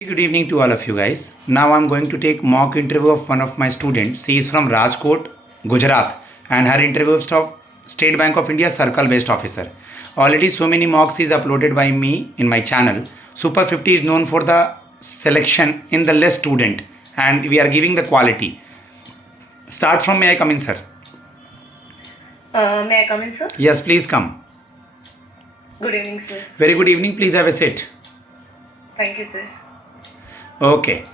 Good evening to all of you guys. Now I'm going to take mock interview of one of my students. She is from Rajkot, Gujarat, and her interview is of State Bank of India circle based officer. Already so many mocks is uploaded by me in my channel. Super 50 is known for the selection in the less student, and we are giving the quality. Start from may I come in, sir? May I come in, sir? Yes, please come. Good evening, sir. Very good evening. Please have a seat. Thank you, sir. Okay.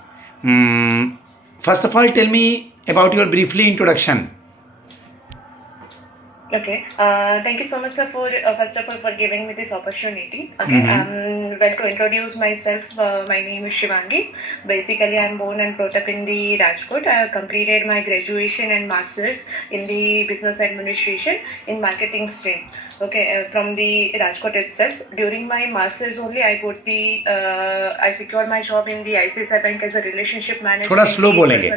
First of all, tell me about your briefly introduction. Okay. Thank you so much, sir, for first of all for giving me this opportunity. Okay. Well, to introduce myself, my name is Shivangi. Basically, I'm born and brought up in the Rajkot. I have completed my graduation and masters in the business administration in marketing stream. Okay, from the Rajkot itself. During my masters only, I secured my job in the ICICI Bank as a relationship manager. थोड़ा slow बोलेंगे,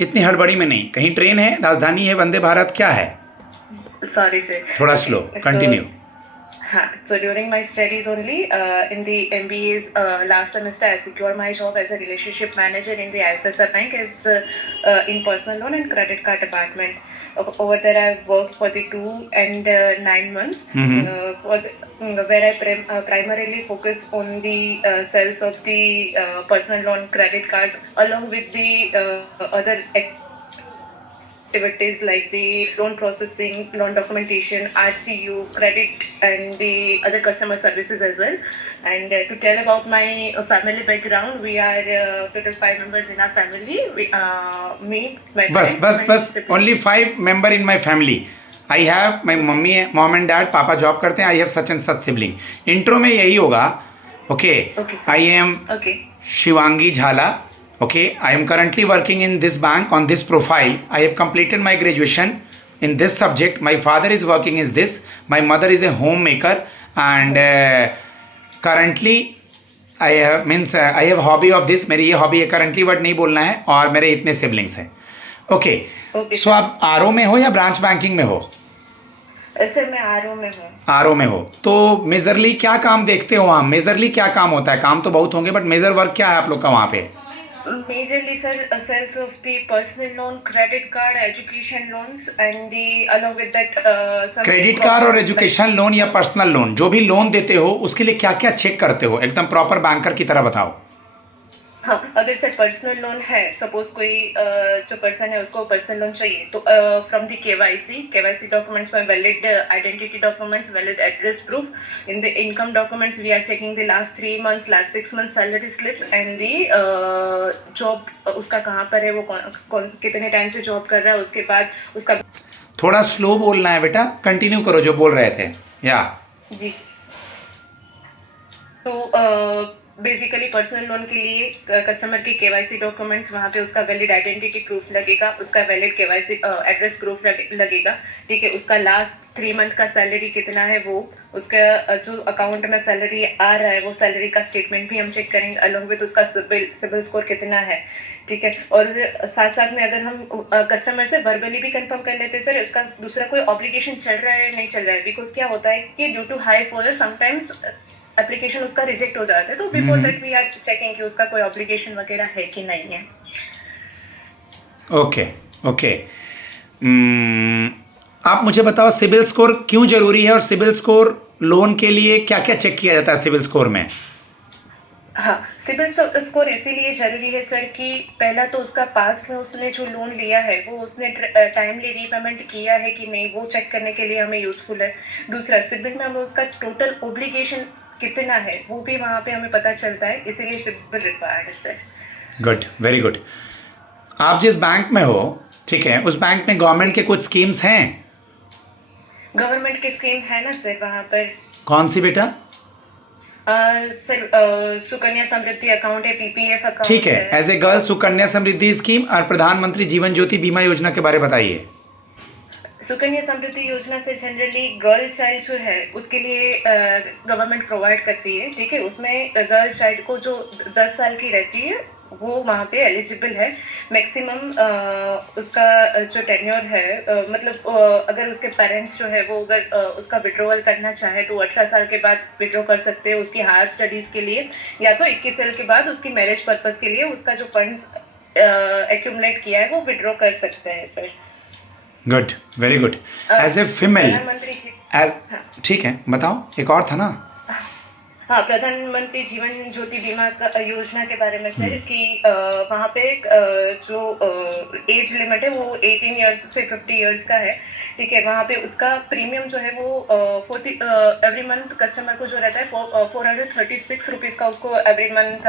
इतनी हड़बड़ी में नहीं. कहीं train है, राजधानी है, वंदे भारत क्या है? Sorry, sir. थोड़ा slow. Continue. So during my studies only, in the MBA's last semester, I secured my job as a relationship manager in the ICICI Bank. It's in personal loan and credit card department. Over there, I worked for the 2 and 9 months, where I primarily focus on the sales of the personal loan, credit cards, along with the other activities like the loan processing, loan documentation, RCU, credit, and the other customer services as well. And to tell about my family background, we are total 5 members in our family. Me, my बस only 5 member in my family. I have my mom and dad, पापा job करते हैं. I have such and such sibling. Intro में यही होगा. Okay. I am Shivangi Jhala. Okay, I am currently working in this bank on this profile. I have completed my graduation in this subject. My father is working in this. My mother is a homemaker, and currently I have hobby of this. मेरी ये hobby है. Currently word नहीं बोलना है, और मेरे इतने siblings हैं. Okay. So आप आरओ में हो या ब्रांच बैंकिंग में हो? सर मैं आरओ में हूँ. आरओ में हो तो मेजरली क्या काम देखते हो वहाँ? मेजरली क्या काम होता है? काम तो बहुत होंगे, बट मेजर वर्क क्या है आप लोग का वहाँ पे? Majorly, sir, sales of the personal loan, credit card, education loans, and the along with that some credit card और एजुकेशन लोन या पर्सनल लोन, जो भी लोन देते हो उसके लिए क्या क्या चेक करते हो? एकदम प्रॉपर बैंकर की तरह बताओ. हाँ, अगर सर पर्सनल लोन है, सपोज कोई जो पर्सन है उसको पर्सनल लोन चाहिए, तो फ्रॉम द केवाईसी डॉक्यूमेंट्स में valid identity documents, valid address proof. In the income documents we are checking the last 3 months, last 6 months salary slips, and the job उसका कहाँ पर है, वो कौन कितने टाइम से जॉब कर रहा है, उसके बाद उसका. थोड़ा स्लो बोलना है बेटा, कंटिन्यू करो जो बोल रहे थे. या जी. तो बेसिकली पर्सनल लोन के लिए कस्टमर के केवाईसी डॉक्यूमेंट्स, वहाँ पे उसका वैलिड आइडेंटिटी प्रूफ लगेगा, उसका वैलिड केवाईसी एड्रेस प्रूफ लगेगा. ठीक है, उसका लास्ट 3 month का सैलरी कितना है, वो उसका जो अकाउंट में सैलरी आ रहा है वो सैलरी का स्टेटमेंट भी हम चेक करेंगे, अलॉन्ग विद उसका सिबिल स्कोर कितना है. ठीक है, और साथ साथ में अगर हम कस्टमर से वर्बली भी कंफर्म कर लेते हैं सर उसका दूसरा कोई ऑब्लिगेशन चल रहा है नहीं चल रहा है, बिकॉज क्या होता है कि due to high for sometimes application उसका रिजेक्ट हो जाता है, तो before that we are checking कि उसका कोई ऑब्लिगेशन वगैरह है कि नहीं है. ओके. आप मुझे बताओ सिबिल स्कोर क्यों जरूरी है, और सिबिल स्कोर लोन के लिए क्या क्या चेक किया जाता है सिबिल स्कोर में? हाँ, सिबिल स्कोर इसीलिए जरूरी है सर कि पहला तो उसका पास्ट में उसने जो लोन लिया है वो उसने टाइमली रीपेमेंट किया है कि नहीं, वो चेक करने के लिए हमें यूजफुल है. दूसरा, सिबिल में हमें उसका टोटल ओब्लिगेशन कितना है वो भी वहाँ पे हमें पता चलता है, इसीलिए सिबिल रिक्वायर्ड है सर. Good, very good. आप जिस बैंक में हो, ठीक है, उस बैंक में गवर्नमेंट के कुछ स्कीम्स हैं? गवर्नमेंट की स्कीम है ना सर वहाँ पर. कौन सी बेटा? सर सुकन्या समृद्धि अकाउंट है, पीपीएफ अकाउंट. ठीक है, as a girl Sukanya Samriddhi scheme और प्रधानमंत्री जीवन ज्योति बीमा योजना के बारे में बताइए. सुकन्या समृद्धि योजना से जनरली गर्ल चाइल्ड जो है उसके लिए गवर्नमेंट प्रोवाइड करती है. ठीक है, उसमें गर्ल चाइल्ड को जो 10 साल की रहती है वो वहाँ पे एलिजिबल है। मैक्सिमम उसका जो टेन्योर है, मतलब अगर उसके पेरेंट्स जो है वो अगर उसका विड्रॉवल करना चाहे तो 18 साल के बाद विड्रॉ कर सकते हैं उसकी हायर स्टडीज़ के लिए, या तो 21 साल के बाद उसकी मैरिज पर्पज़ के लिए उसका जो फंड्स एक्यूमुलेट किया है वो विड्रॉ कर सकते हैं sir. Good, very good. As a female, Pradhanmantri ji, as, हाँ ठीक है, बताओ, एक और था ना। हाँ, प्रधानमंत्री जीवन ज्योति बीमा योजना के बारे में सर कि वहाँ पे जो एज लिमिट है वो 18 इयर्स से 50 इयर्स का है। ठीक है, वहाँ पे उसका प्रीमियम जो है वो 40 एवरी मंथ कस्टमर को जो रहता है 436 रुपीज़ का उसको एवरी मंथ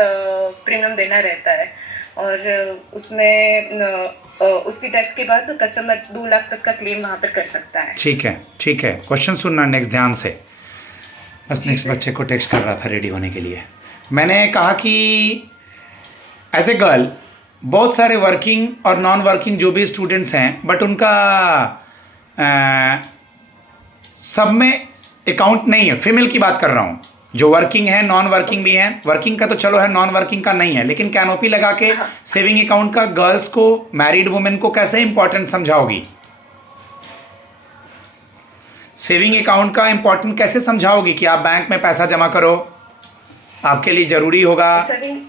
प्रीमियम देना रहता है। और उसमें उसकी डेथ के बाद कस्टमर 2 लाख तक का क्लेम वहाँ पर कर सकता है। ठीक है, ठीक है, क्वेश्चन सुनना नेक्स्ट ध्यान से। बस जी नेक्स्ट सर। बच्चे को टेक्स्ट कर रहा था रेडी होने के लिए। मैंने कहा कि एज ए गर्ल बहुत सारे वर्किंग और नॉन वर्किंग जो भी स्टूडेंट्स हैं, बट उनका सब में अकाउंट नहीं है। फीमेल की बात कर रहा हूँ, जो वर्किंग है, नॉन वर्किंग भी है। वर्किंग का तो चलो है, नॉन वर्किंग का नहीं है, लेकिन कैनोपी लगा के हाँ सेविंग अकाउंट का गर्ल्स को, मैरिड वुमेन को कैसे इंपॉर्टेंट समझाओगी? सेविंग अकाउंट का इंपॉर्टेंट कैसे समझाओगी कि आप बैंक में पैसा जमा करो, आपके लिए ज़रूरी होगा? सेविंग,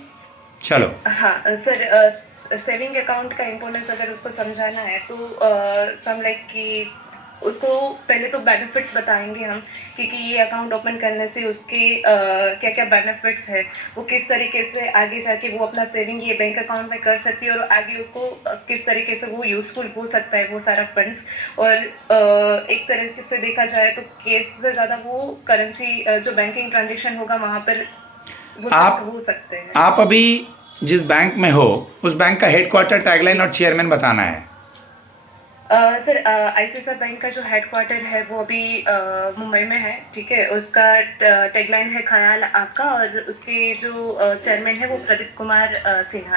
चलो, हाँ सर, सेविंग अकाउंट का इम्पोर्टेंस अगर उसको समझाना है तो सम लाइक कि उसको पहले तो बेनिफिट्स बताएंगे हम कि ये अकाउंट ओपन करने से उसके क्या क्या बेनिफिट्स है, वो किस तरीके से आगे जाके वो अपना सेविंग ये बैंक अकाउंट में कर सकती है और आगे उसको किस तरीके से वो यूज़फुल हो सकता है वो सारा फंड्स। और एक तरीके से देखा जाए तो केस से ज़्यादा वो करेंसी जो बैंकिंग ट्रांजेक्शन होगा वहाँ पर वो आप हो सकते हैं। आप अभी जिस बैंक में हो उस बैंक का हेडक्वार्टर, टैगलाइन और चेयरमैन बताना है। सर आईसीआईसीआई बैंक का जो हेडक्वार्टर है वो अभी मुंबई में है। ठीक है, उसका टैगलाइन है ख्याल आपका, और उसके जो चेयरमैन है वो प्रदीप कुमार सिन्हा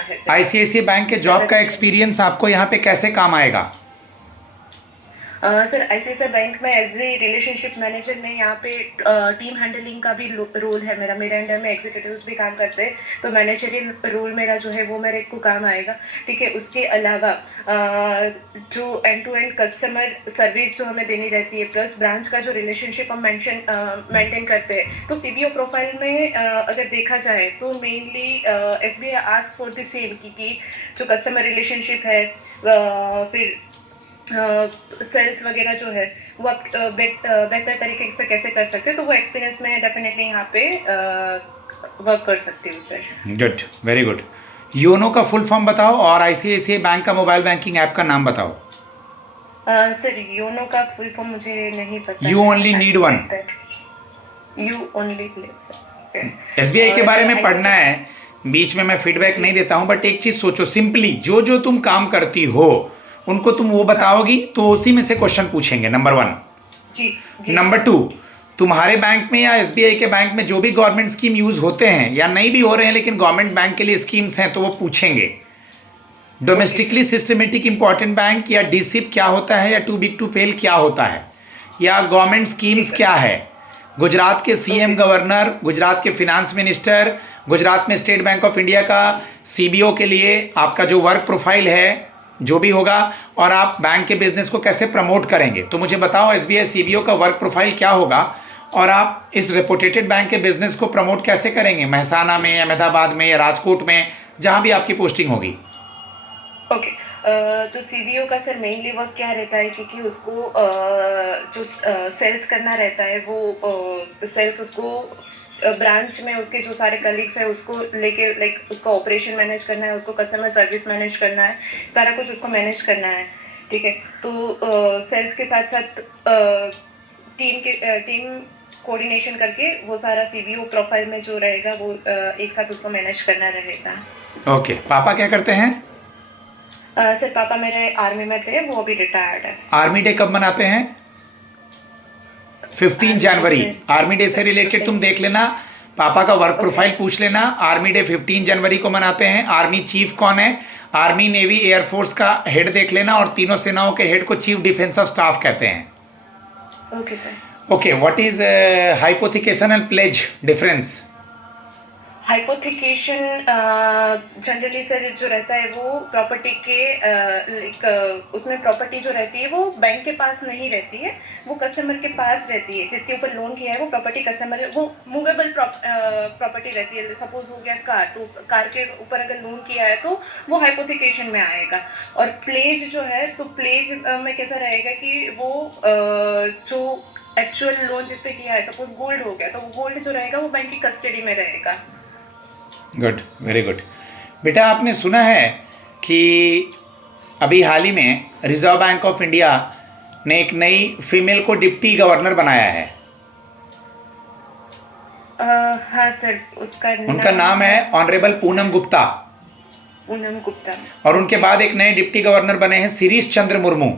है सर। आईसीआईसीआई बैंक के जॉब का एक्सपीरियंस आपको यहाँ पे कैसे काम आएगा? सर आईसीआईसीआई बैंक में एज ए रिलेशनशिप मैनेजर में यहाँ पे टीम हैंडलिंग का भी रोल है मेरा। मेरे अंडर में एग्जीक्यूटिव्स भी काम करते हैं, तो मैनेजरियल रोल मेरा जो है वो मेरे को काम आएगा। ठीक है, उसके अलावा जो end to end customer service जो हमें देनी रहती है, प्लस ब्रांच का जो रिलेशनशिप हम मेंटेन करते हैं, तो सीबीओ प्रोफाइल में अगर देखा जाए तो mainly SBI ask for the same कि जो कस्टमर रिलेशनशिप है, फिर सेल्स वगैरह जो है वो आप बेहतर तरीके से कैसे कर सकते हैं, तो वो एक्सपीरियंस में डेफिनेटली यहाँ पे वर्क कर सकती हूँ sir. Good, very good. YONO का फुल फॉर्म बताओ और आईसीआईसीआई बैंक का मोबाइल बैंकिंग ऐप का नाम बताओ। सर योनो का फुल फॉर्म मुझे नहीं पता। You only need one. You only SBI के बारे में पढ़ना है, बीच में मैं फीडबैक नहीं देता हूं, बट एक चीज सोचो, सिंपली जो जो तुम काम करती हो उनको तुम वो बताओगी तो उसी में से क्वेश्चन पूछेंगे। नंबर 1। जी नंबर 2, तुम्हारे बैंक में या एसबीआई के बैंक में जो भी गवर्नमेंट स्कीम यूज होते हैं या नहीं भी हो रहे हैं लेकिन गवर्नमेंट बैंक के लिए स्कीम्स हैं तो वो पूछेंगे। डोमेस्टिकली सिस्टमेटिक इंपॉर्टेंट बैंक या डीसिप क्या होता है, या टू बिग टू फेल क्या होता है, या गवर्नमेंट स्कीम्स क्या है, गुजरात के सीएम गवर्नर, गुजरात के फिनांस मिनिस्टर, गुजरात में स्टेट बैंक ऑफ इंडिया का सीबीओ के लिए आपका जो वर्क प्रोफाइल है जो भी होगा, और आप बैंक के बिजनेस को कैसे प्रमोट करेंगे। तो मुझे बताओ एसबीआई सीबीओ का वर्क प्रोफाइल क्या होगा और आप इस रेपुटेटेड बैंक के बिजनेस को प्रमोट कैसे करेंगे, महसाना में, अहमदाबाद में या राजकोट में, जहां भी आपकी पोस्टिंग होगी। ओके, तो सीबीओ का सर मेनली वर्क क्या रहता है क्योंकि उसको जो सेल्स करना रहता है वो सेल्स उसको ब्रांच में उसके जो सारे कलीग्स हैं उसको लेके लाइक उसका ऑपरेशन मैनेज करना है, उसको कस्टमर सर्विस मैनेज करना है, सारा कुछ उसको मैनेज करना है। ठीक है, तो सेल्स के साथ साथ टीम कोऑर्डिनेशन करके वो सारा सीबीओ प्रोफाइल में जो रहेगा वो एक साथ उसको मैनेज करना रहेगा। ओके, पापा क्या करते हैं? सर पापा मेरे आर्मी में थे, वो अभी रिटायर्ड है। आर्मी डे कब मनाते हैं? 15 जनवरी। आर्मी डे से रिलेटेड तुम देख लेना, पापा का वर्क प्रोफाइल पूछ लेना। आर्मी डे 15 जनवरी को मनाते हैं। आर्मी चीफ कौन है? आर्मी, नेवी, एयरफोर्स का हेड देख लेना, और तीनों सेनाओं के हेड को चीफ डिफेंस ऑफ स्टाफ कहते हैं। Okay sir. Okay, what is hypothecation and pledge difference? Hypothecation generally sir जो रहता है वो प्रॉपर्टी के उसमें प्रॉपर्टी जो रहती है वो बैंक के पास नहीं रहती है, वो कस्टमर के पास रहती है। जिसके ऊपर लोन किया है वो प्रॉपर्टी कस्टमर, वो मूवेबल प्रॉपर्टी रहती है। सपोज हो गया कार, तो कार के ऊपर अगर लोन किया है तो वो हाइपोथिकेशन में आएगा। और प्लेज जो है, तो प्लेज में कैसा रहेगा कि वो जो एक्चुअल लोन जिस पे किया है, सपोज गोल्ड हो गया, तो वो गोल्ड जो रहेगा वो बैंक की कस्टडी में रहेगा। Good, very good. बेटा आपने सुना है कि अभी हाल ही में रिजर्व बैंक ऑफ इंडिया ने एक नई फीमेल को डिप्टी गवर्नर बनाया है। हाँ सर, उनका नाम है ऑनरेबल पूनम गुप्ता। पूनम गुप्ता। और उनके बाद एक नए डिप्टी गवर्नर बने हैं Shirish Chandra Murmu.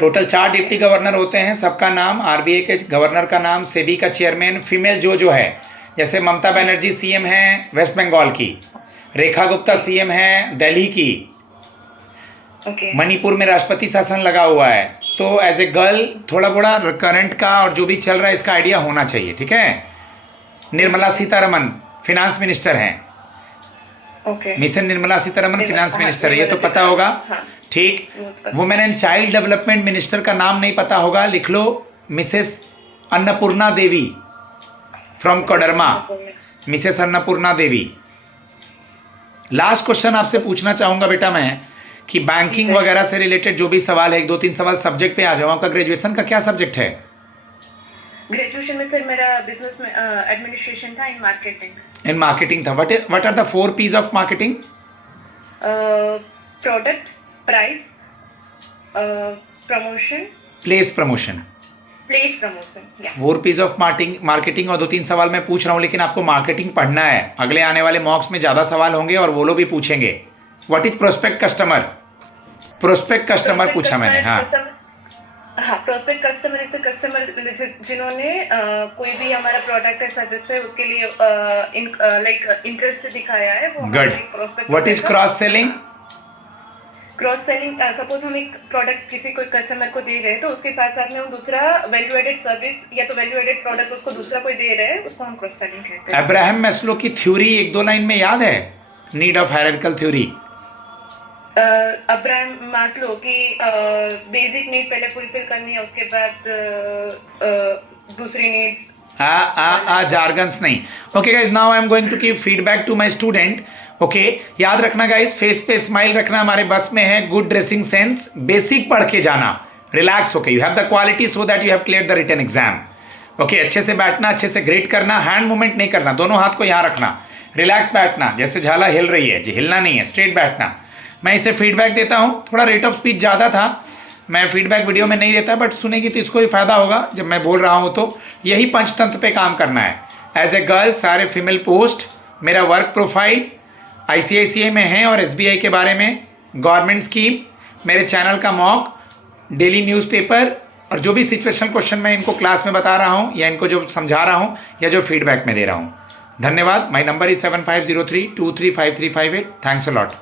Total 4 deputy governor होते हैं, सबका नाम, आरबीआई के गवर्नर का नाम, सेबी का चेयरमैन फीमेल जो है, जैसे ममता बनर्जी सीएम हैं वेस्ट बंगाल की, रेखा गुप्ता सीएम हैं दिल्ली की, मणिपुर में राष्ट्रपति शासन लगा हुआ है। तो एज ए गर्ल थोड़ा बड़ा करंट का और जो भी चल रहा है इसका आइडिया होना चाहिए, ठीक है। निर्मला सीतारमन फिनांस मिनिस्टर हैं। मिशन निर्मला सीतारमन फिनांस मिनिस्टर है, ये तो पता होगा, ठीक। Women and child development minister का नाम नहीं पता होगा, लिख लो, Mrs Annapurna Devi from Koderma, Mrs Annapurna Devi. Last question आपसे पूछना चाहूंगा बेटा मैं कि बैंकिंग वगैरह से रिलेटेड जो भी सवाल है, 1-2-3 सवाल सब्जेक्ट पे आ जाओ। आपका ग्रेजुएशन का क्या सब्जेक्ट है? ग्रेजुएशन में सर मेरा बिजनेस में एडमिनिस्ट्रेशन था, इन मार्केटिंग। इन मार्केटिंग था। What are the 4 P's of marketing? Product, price, promotion, place promotion. 4 P's of marketing. और 2-3 सवाल मैं पूछ रहा हूँ, लेकिन आपको मार्केटिंग पढ़ना है। अगले आने वाले मॉक्स में ज़्यादा सवाल होंगे और वो लोग भी पूछेंगे। What is prospect customer? Prospect customer पूछा मैंने। हाँ, prospect customer is the customer जिन्होंने कोई भी हमारा प्रोडक्ट है, सर्विस है, उसके लिए लाइक इंटरेस्ट दिखाया है, वो good. What is cross selling? Cross selling, suppose हम एक प्रोडक्ट किसी कोई कस्टमर को दे रहे हैं, तो उसके साथ साथ में हम दूसरा वैल्यू एडेड सर्विस या तो वैल्यू एडेड प्रोडक्ट उसको दूसरा कोई दे रहे हैं, उसको हम क्रॉस सेलिंग कहते हैं। अब्राहम मैस्लो की थ्योरी 1-2 लाइन में याद है? Need of hierarchical theory. Abraham Maslow की बेसिक नीड पहले फुलफिल करनी है, उसके बाद दूसरी नीड्स। जार्गन्स नहीं। Okay guys, now I am going to give feedback to my student. Okay, याद रखना गाइज, फेस पे स्माइल रखना हमारे बस में है। गुड ड्रेसिंग सेंस, बेसिक पढ़ के जाना, रिलैक्स होके। You have the quality so that you have clear the written exam. Okay, अच्छे से बैठना, अच्छे से ग्रेट करना, हैंड मूवमेंट नहीं करना, दोनों हाथ को यहाँ रखना, रिलैक्स बैठना, जैसे झाला हिल रही है जी, हिलना नहीं है, स्ट्रेट बैठना। मैं इसे फीडबैक देता हूँ, थोड़ा रेट ऑफ स्पीच ज़्यादा था, मैं फीडबैक वीडियो में नहीं देता, बट सुनेगी तो इसको भी फायदा होगा जब मैं बोल रहा हूँ। तो यही पंचतंत्र पे काम करना है। एज ए गर्ल सारे फीमेल पोस्ट, मेरा वर्क प्रोफाइल ICICI में है और SBI के बारे में, गवर्नमेंट स्कीम, मेरे चैनल का मॉक, डेली न्यूज़पेपर, और जो भी सिचुएशनल क्वेश्चन मैं इनको क्लास में बता रहा हूँ या इनको जो समझा रहा हूँ या जो फीडबैक में दे रहा हूँ। धन्यवाद। My number is 7503235358। Thanks a lot.